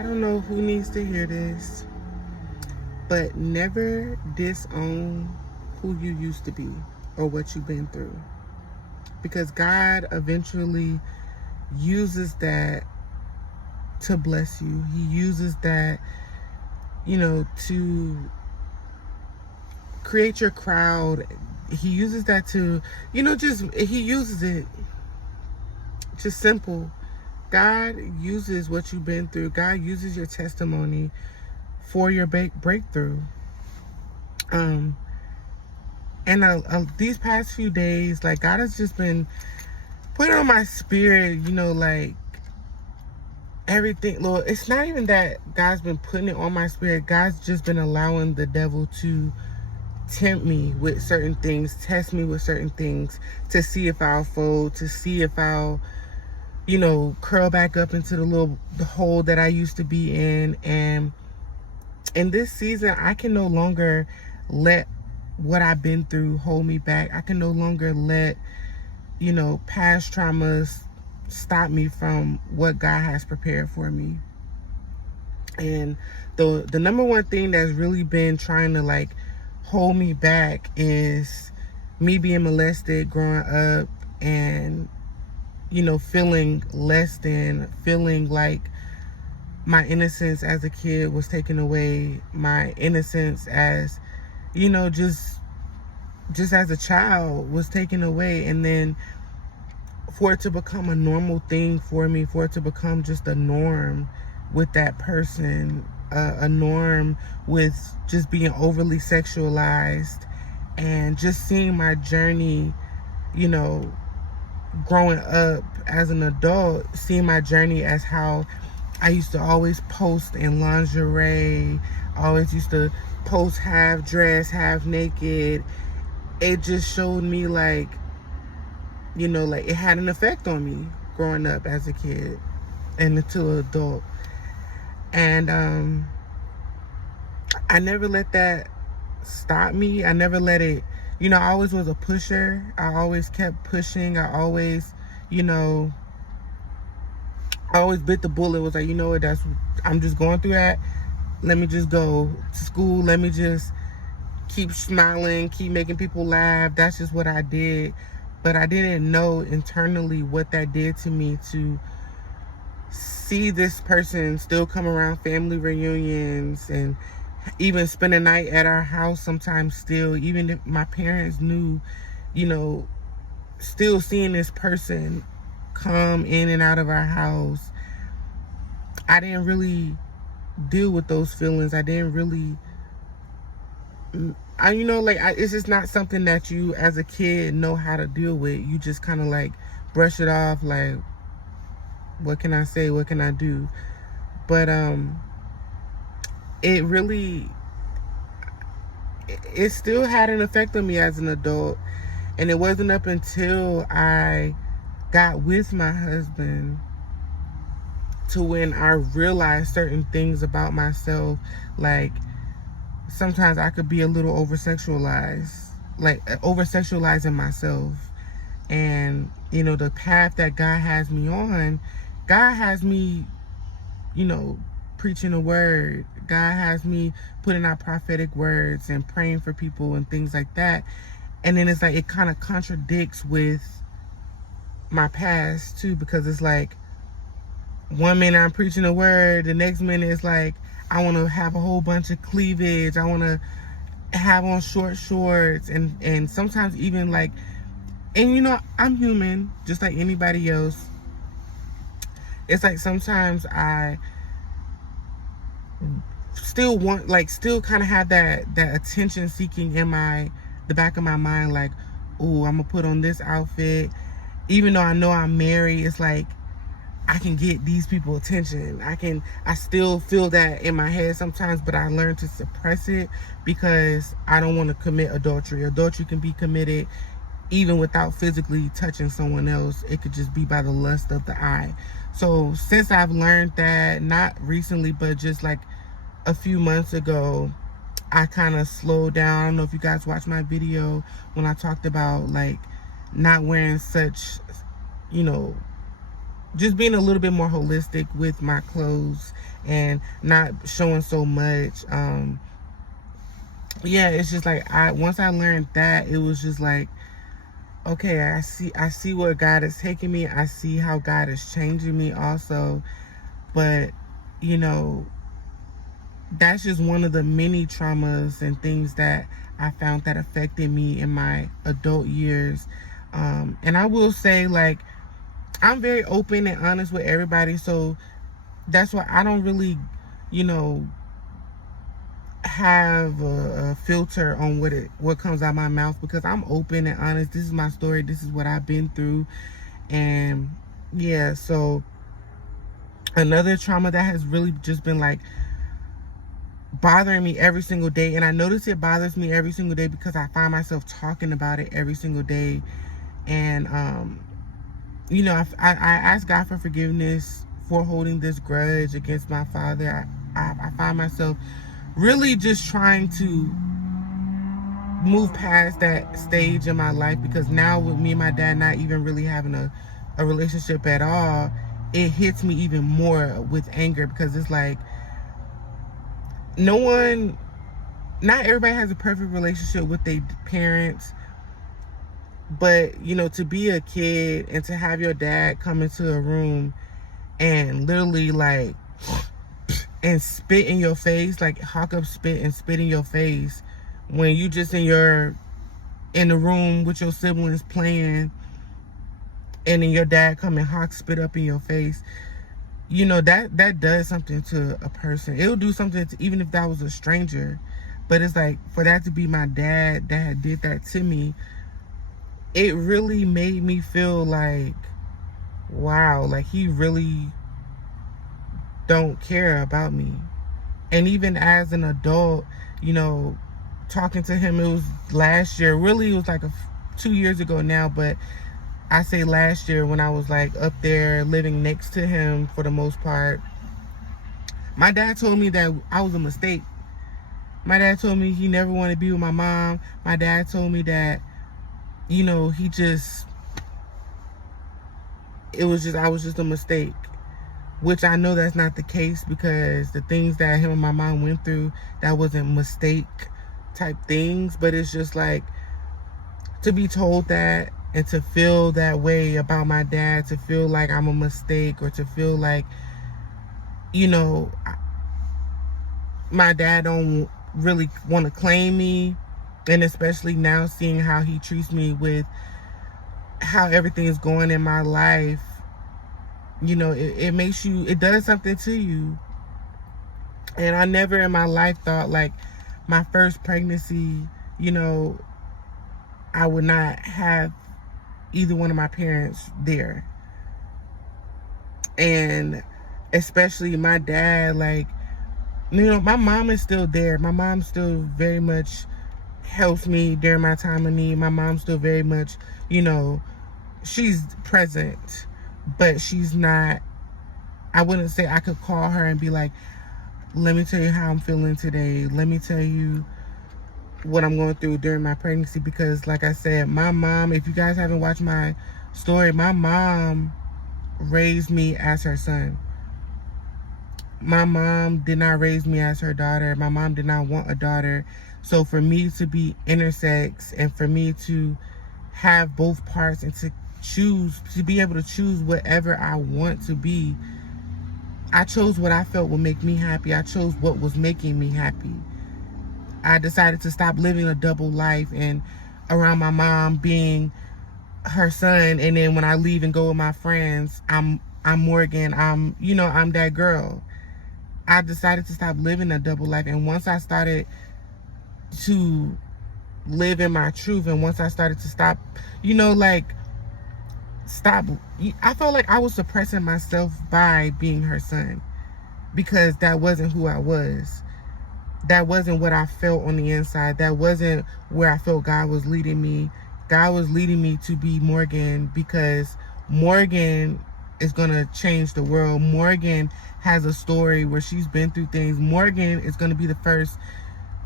I don't know who needs to hear this, but never disown who you used to be or what you've been through. Because God eventually uses that to bless you. He uses that, to create your crowd. He uses that to, he uses it. Just simple. God uses what you've been through. God uses your testimony for your breakthrough. And these past few days, like, God has just been putting on my spirit, like, everything. Lord, it's not even that God's been putting it on my spirit. God's just been allowing the devil to tempt me with certain things, test me with certain things, to see if I'll fold, to see if I'll, curl back up into the hole that I used to be in. And in this season, I can no longer let what I've been through hold me back. I can no longer let, past traumas stop me from what God has prepared for me. And the number one thing that's really been trying to, like, hold me back is me being molested growing up, and feeling less than, feeling like my innocence as a kid was taken away, my innocence as, just as a child was taken away. And then for it to become a normal thing for me, for it to become just a norm with that person, a norm with just being overly sexualized, and just seeing my journey, growing up as an adult, seeing my journey as how I used to always post in lingerie, always used to post half dressed, half naked. It just showed me, like, like, it had an effect on me growing up as a kid and until an adult. And I never let that stop me. I never let it, I always was a pusher. I always kept pushing. I always, I always bit the bullet. Was like, what, I'm just going through that. Let me just go to school. Let me just keep smiling, keep making people laugh. That's just what I did. But I didn't know internally what that did to me, to see this person still come around family reunions and even spend a night at our house sometimes still, even if my parents knew, still seeing this person come in and out of our house. I didn't really deal with those feelings. I didn't really, it's just not something that you as a kid know how to deal with. You just kind of, like, brush it off, like, what can I say? What can I do? But it still had an effect on me as an adult. And it wasn't up until I got with my husband to when I realized certain things about myself. Like, sometimes I could be a little over-sexualized, like over-sexualizing myself. And, the path that God has me on, God has me, preaching a word. God has me putting out prophetic words and praying for people and things like that. And then it's like, it kind of contradicts with my past too, because it's like, one minute I'm preaching a word, the next minute it's like, I want to have a whole bunch of cleavage. I want to have on short shorts, and sometimes even, like, and I'm human just like anybody else. It's like sometimes I still want, like, still kind of have that attention seeking in the back of my mind, like, oh, I'm gonna put on this outfit, even though I know I'm married. It's like, I can get these people attention. I still feel that in my head sometimes, but I learn to suppress it because I don't want to commit adultery. Adultery can be committed even without physically touching someone else. It could just be by the lust of the eye. So since I've learned that, not recently, but just like a few months ago, I kind of slowed down. I don't know if you guys watched my video when I talked about, like, not wearing such, just being a little bit more holistic with my clothes and not showing so much. Yeah, it's just like once I learned that, it was just like, okay, I see where God is taking me. I see how God is changing me also. But, you know, that's just one of the many traumas and things that I found that affected me in my adult years. And I will say, like, I'm very open and honest with everybody, so that's why I don't really, you know, have a filter on what comes out my mouth, because I'm open and honest. This is my story. This is what I've been through. And yeah, so another trauma that has really just been like bothering me every single day, and I notice it bothers me every single day because I find myself talking about it every single day. And you know, I ask God for forgiveness for holding this grudge against my father. I find myself really just trying to move past that stage in my life, because now with me and my dad not even really having a relationship at all, it hits me even more with anger, because it's like not everybody has a perfect relationship with their parents. But, you know, to be a kid and to have your dad come into a room and literally like and spit in your face, like hawk up spit and spit in your face when you just in the room with your siblings playing, and then your dad come and hawk spit up in your face, you know, that does something to a person. It'll do something to, even if that was a stranger. But it's like, for that to be my dad that did that to me, it really made me feel like, wow, like he really don't care about me. And even as an adult, you know, talking to him, it was last year. Really, it was like 2 years ago now, but I say last year, when I was like up there living next to him for the most part. My dad told me that I was a mistake. My dad told me he never wanted to be with my mom. My dad told me that, you know, I was just a mistake, which I know that's not the case, because the things that him and my mom went through, that wasn't mistake type things. But it's just like, to be told that and to feel that way about my dad, to feel like I'm a mistake, or to feel like, you know, my dad don't really want to claim me. And especially now, seeing how he treats me with how everything is going in my life, you know, it does something to you. And I never in my life thought, like, my first pregnancy, you know, I would not have either one of my parents there. And especially my dad, like, you know, my mom is still there. My mom still very much helps me during my time of need. My mom still very much, you know, she's present, but she's not, I wouldn't say I could call her and be like, let me tell you how I'm feeling today. Let me tell you what I'm going through during my pregnancy. Because like I said, my mom, if you guys haven't watched my story, my mom raised me as her son. My mom did not raise me as her daughter. My mom did not want a daughter. So for me to be intersex, and for me to have both parts, and to be able to choose whatever I want to be, I chose what I felt would make me happy. I chose what was making me happy. I decided to stop living a double life and around my mom being her son, and then when I leave and go with my friends, I'm Morgan. I'm that girl. I decided to stop living a double life. And once I started to live in my truth, and once I started to stop, I felt like I was suppressing myself by being her son, because that wasn't who I was. That wasn't what I felt on the inside. That wasn't where I felt God was leading me. God was leading me to be Morgan, because Morgan is going to change the world. Morgan has a story where she's been through things. Morgan is going to be the first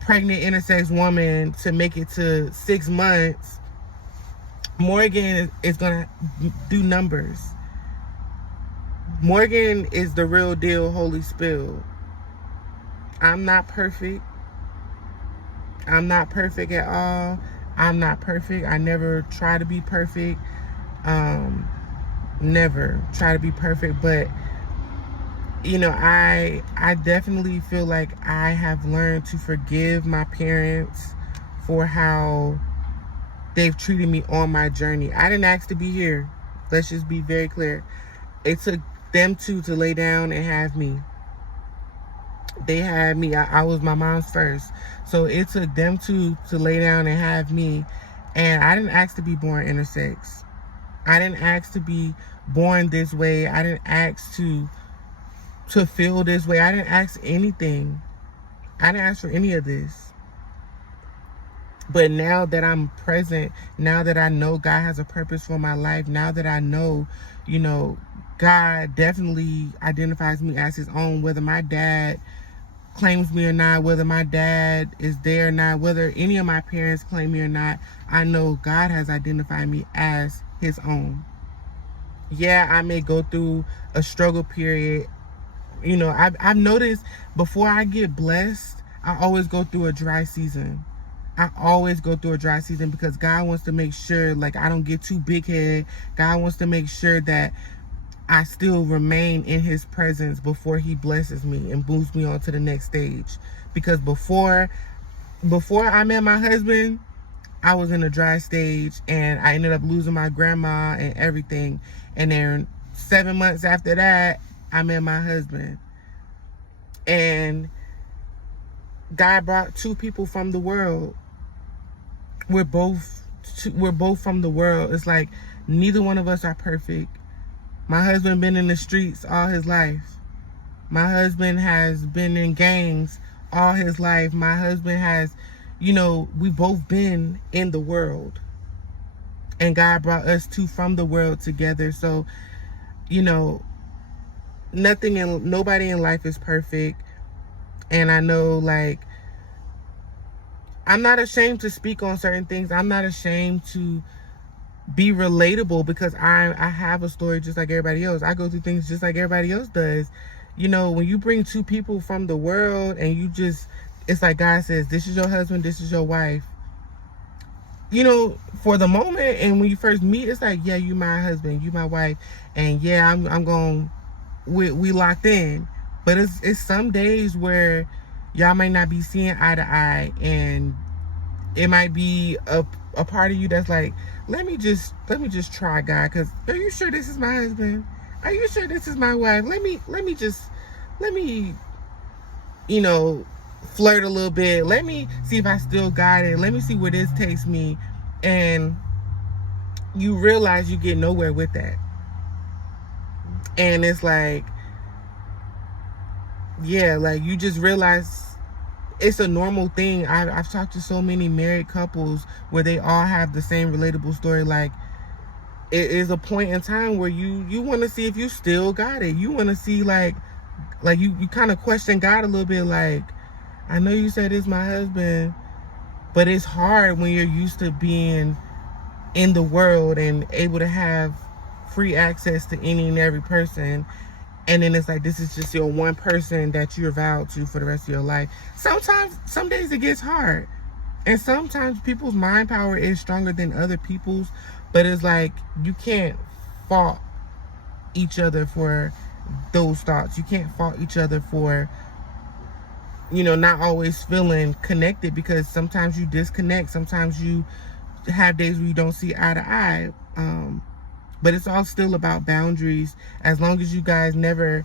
pregnant intersex woman to make it to 6 months. Morgan is going to do numbers. Morgan is the real deal, holy spill. I'm not perfect. I'm not perfect at all. I'm not perfect. I never try to be perfect. Never try to be perfect. But, you know, I definitely feel like I have learned to forgive my parents for how they've treated me on my journey. I didn't ask to be here. Let's just be very clear. It took them two to lay down and have me. They had me. I was my mom's first. So it took them two to lay down and have me. And I didn't ask to be born intersex. I didn't ask to be born this way. I didn't ask to feel this way. I didn't ask anything. I didn't ask for any of this. But now that I'm present, now that I know God has a purpose for my life, now that I know, you know, God definitely identifies me as his own, whether my dad claims me or not, whether my dad is there or not, whether any of my parents claim me or not, I know God has identified me as his own. Yeah, I may go through a struggle period. You know, I've noticed before I get blessed, I always go through a dry season. I always go through a dry season because God wants to make sure, like, I don't get too big headed. God wants to make sure that I still remain in his presence before he blesses me and moves me on to the next stage. Because before I met my husband, I was in a dry stage and I ended up losing my grandma and everything. And then 7 months after that, I met my husband. And God brought two people from the world. We're both from the world. It's like neither one of us are perfect. My husband been in the streets all his life. My husband has been in gangs all his life. My husband has, you know, we both been in the world. And God brought us two from the world together. So, you know, nobody in life is perfect. And I know, like, I'm not ashamed to speak on certain things. I'm not ashamed to be relatable because I have a story just like everybody else. I go through things just like everybody else does. You know, when you bring two people from the world and you just, it's like God says, this is your husband, this is your wife. You know, for the moment and when you first meet, it's like, yeah, you my husband, you my wife. And yeah, I'm going, we locked in. But it's some days where y'all might not be seeing eye to eye, and it might be a part of you that's like, let me just try God, because are you sure this is my husband? Are you sure this is my wife? Let me you know, flirt a little bit. Let me see if I still got it. Let me see where this takes me. And you realize you get nowhere with that. And it's like, yeah, like you just realize it's a normal thing. I've talked to so many married couples where they all have the same relatable story. Like, it is a point in time where you want to see if you still got it. You want to see, like you kind of question God a little bit. Like, I know you said it's my husband, but it's hard when you're used to being in the world and able to have free access to any and every person. And then it's like, this is just your one person that you're vowed to for the rest of your life. Sometimes, some days it gets hard. And sometimes people's mind power is stronger than other people's. But it's like, you can't fault each other for those thoughts. You can't fault each other for, you know, not always feeling connected, because sometimes you disconnect. Sometimes you have days where you don't see eye to eye. But it's all still about boundaries. As long as you guys never,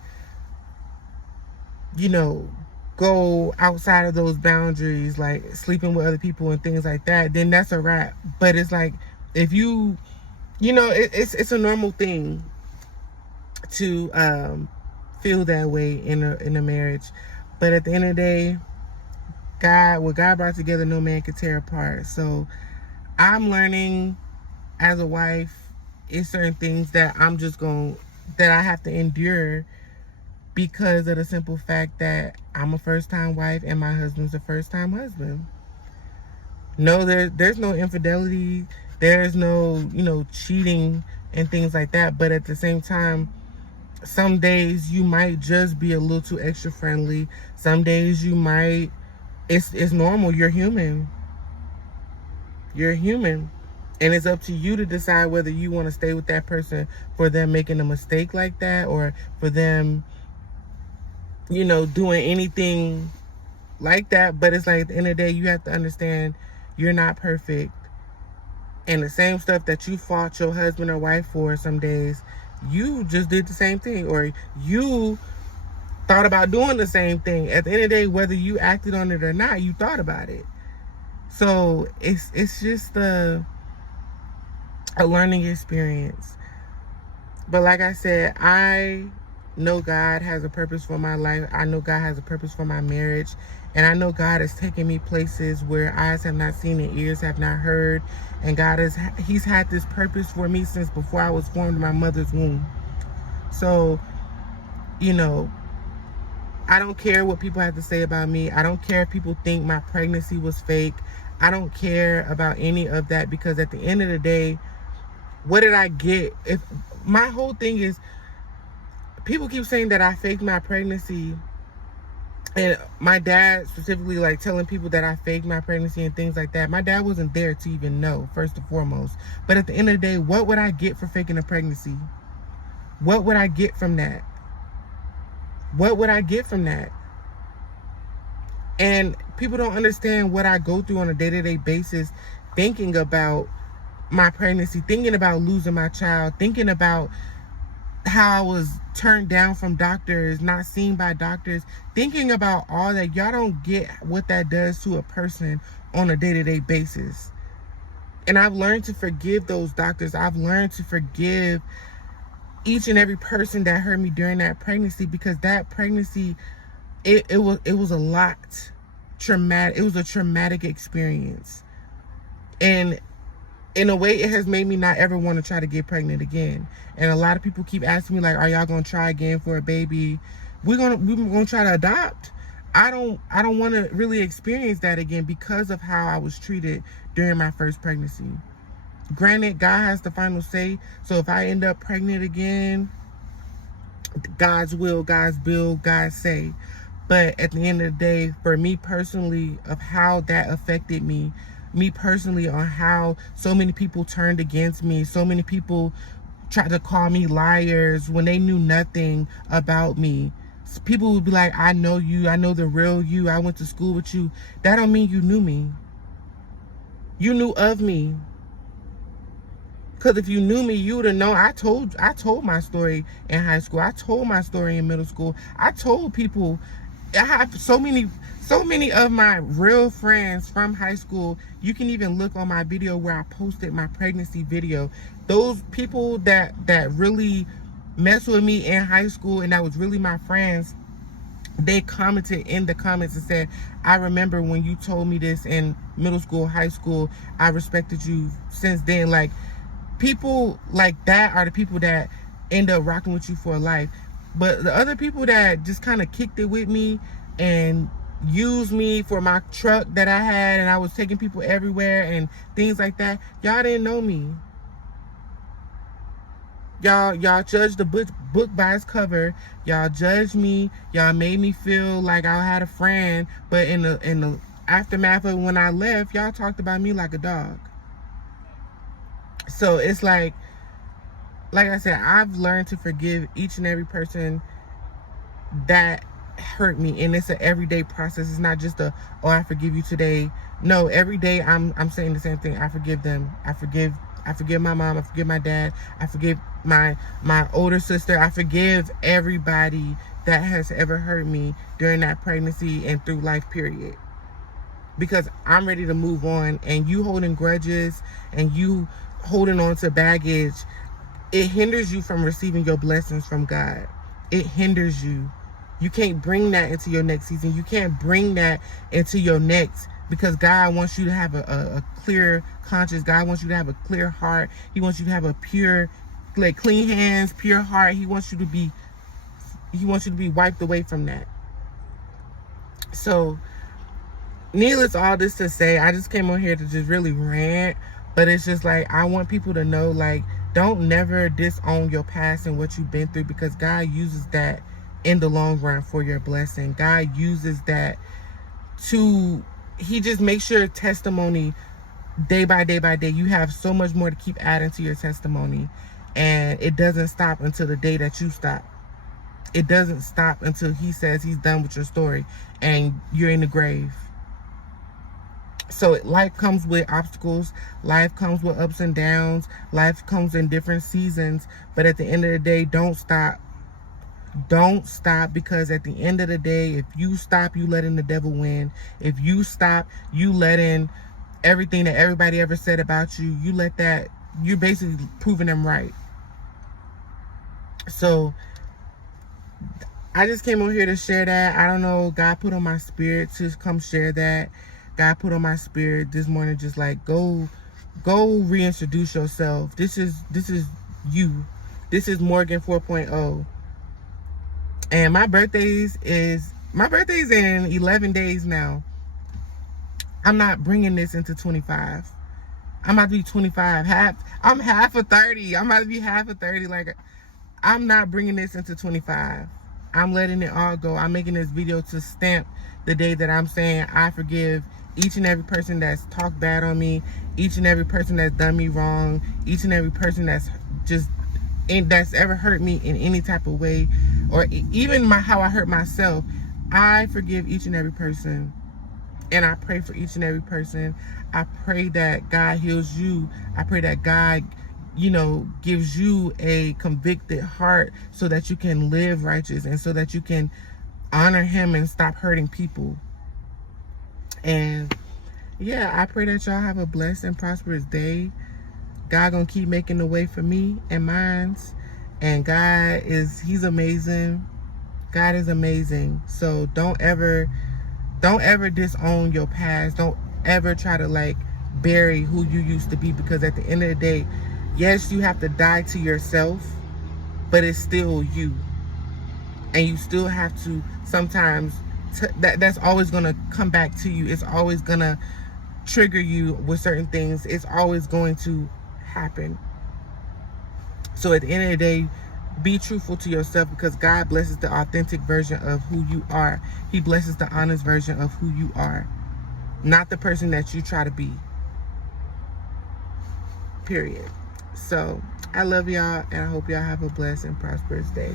you know, go outside of those boundaries, like sleeping with other people and things like that, then that's a wrap. But it's like, if you know, it's a normal thing to feel that way in a marriage. But at the end of the day, what God brought together, no man can tear apart. So I'm learning as a wife, it's certain things that that I have to endure because of the simple fact that I'm a first-time wife and my husband's a first-time husband. No, there's no infidelity. There's no, you know, cheating and things like that. But at the same time, Some days you might just be a little too extra friendly. Some days you might, it's normal. You're human. You're human. And it's up to you to decide whether you want to stay with that person for them making a mistake like that, or for them, doing anything like that. But it's like, at the end of the day, you have to understand you're not perfect. And the same stuff that you fought your husband or wife for some days, you just did the same thing, or you thought about doing the same thing. At the end of the day, whether you acted on it or not, you thought about it. So it's just a learning experience. But like I said, I know God has a purpose for my life. I know God has a purpose for my marriage. And I know God has taken me places where eyes have not seen and ears have not heard. And He's had this purpose for me since before I was formed in my mother's womb. So, I don't care what people have to say about me. I don't care if people think my pregnancy was fake. I don't care about any of that, because at the end of the day, what did I get? If my whole thing is, people keep saying that I faked my pregnancy, and my dad specifically, like, telling people that I faked my pregnancy and things like that. My dad wasn't there to even know, first and foremost. But at the end of the day, what would I get for faking a pregnancy? What would I get from that? What would I get from that? And people don't understand what I go through on a day-to-day basis, thinking about my pregnancy, thinking about losing my child, thinking about how I was turned down from doctors, not seen by doctors, thinking about all that. Y'all don't get what that does to a person on a day-to-day basis. And I've learned to forgive those doctors. I've learned to forgive each and every person that hurt me during that pregnancy, because that pregnancy, it was a lot traumatic. It was a traumatic experience. And in a way, it has made me not ever want to try to get pregnant again. And a lot of people keep asking me, like, are y'all gonna try again for a baby? We're gonna try to adopt. I don't want to really experience that again because of how I was treated during my first pregnancy. Granted, God has the final say. So if I end up pregnant again, God's will, God's bill, God's say. But at the end of the day, for me personally, of how that affected me personally, on how so many people turned against me, so many people tried to call me liars when they knew nothing about me. People would be like, I know you, I know the real you, I went to school with you. That don't mean you knew me. You knew of me. Because if you knew me, you would have known. I told my story in high school. I told my story in middle school. I told people. I have so many of my real friends from high school. You can even look on my video where I posted my pregnancy video. Those people that really messed with me in high school, and that was really my friends, they commented in the comments and said, I remember when you told me this in middle school, high school. I respected you since then. Like, people like that are the people that end up rocking with you for life. But the other people that just kind of kicked it with me and used me for my truck that I had, and I was taking people everywhere and things like that, y'all didn't know me. Y'all judged the book by its cover. Y'all judged me. Y'all made me feel like I had a friend. But in the aftermath of when I left, y'all talked about me like a dog. So it's like I said, I've learned to forgive each and every person that hurt me, and it's an everyday process. It's not just I forgive you today. No, every day I'm saying the same thing. I forgive them. I forgive my mom. I forgive my dad. I forgive my older sister. I forgive everybody that has ever hurt me during that pregnancy and through life, period. Because I'm ready to move on, and you holding grudges and you holding on to baggage, it hinders you from receiving your blessings from God. It hinders you. You can't bring that into your next season. You can't bring that into your next, because God wants you to have a clear conscience. God wants you to have a clear heart. He wants you to have a pure, like, clean hands, pure heart. He wants you to be wiped away from that. So, needless all this to say, I just came on here to just really rant. But it's just like, I want people to know, like, Don't never disown your past and what you've been through, because God uses that in the long run for your blessing. God uses that to, he just makes your testimony day by day by day. You have so much more to keep adding to your testimony, and it doesn't stop until the day that you stop. It doesn't stop until he says he's done with your story and you're in the grave. So life comes with obstacles, life comes with ups and downs, life comes in different seasons, but at the end of the day, don't stop. Don't stop, because at the end of the day, if you stop, you letting the devil win. If you stop, you letting everything that everybody ever said about you, you let that, you're basically proving them right. So I just came on here to share that. I don't know, God put on my spirit to come share that. God put on my spirit this morning, just like, go reintroduce yourself. This is you. This is Morgan 4.0. And my birthday's in 11 days now. I'm not bringing this into 25. I'm about to be 25. I'm half of 30. I'm about to be half of 30. Like, I'm not bringing this into 25. I'm letting it all go. I'm making this video to stamp the day that I'm saying I forgive each and every person that's talked bad on me, each and every person that's done me wrong, each and every person that's ever hurt me in any type of way, or even how I hurt myself. I forgive each and every person, and I pray for each and every person. I pray that God heals you. I pray that God, gives you a convicted heart so that you can live righteous and so that you can honor him and stop hurting people. And yeah, I pray that y'all have a blessed and prosperous day. God gonna keep making the way for me and mines. And he's amazing. God is amazing. So don't ever disown your past. Don't ever try to bury who you used to be, because at the end of the day, yes, you have to die to yourself, but it's still you. And you still have to sometimes, that's always going to come back to you. It's always going to trigger you with certain things. It's always going to happen. So at the end of the day, be truthful to yourself, because God blesses the authentic version of who you are. He blesses the honest version of who you are, not the person that you try to be. Period. So I love y'all, and I hope y'all have a blessed and prosperous day.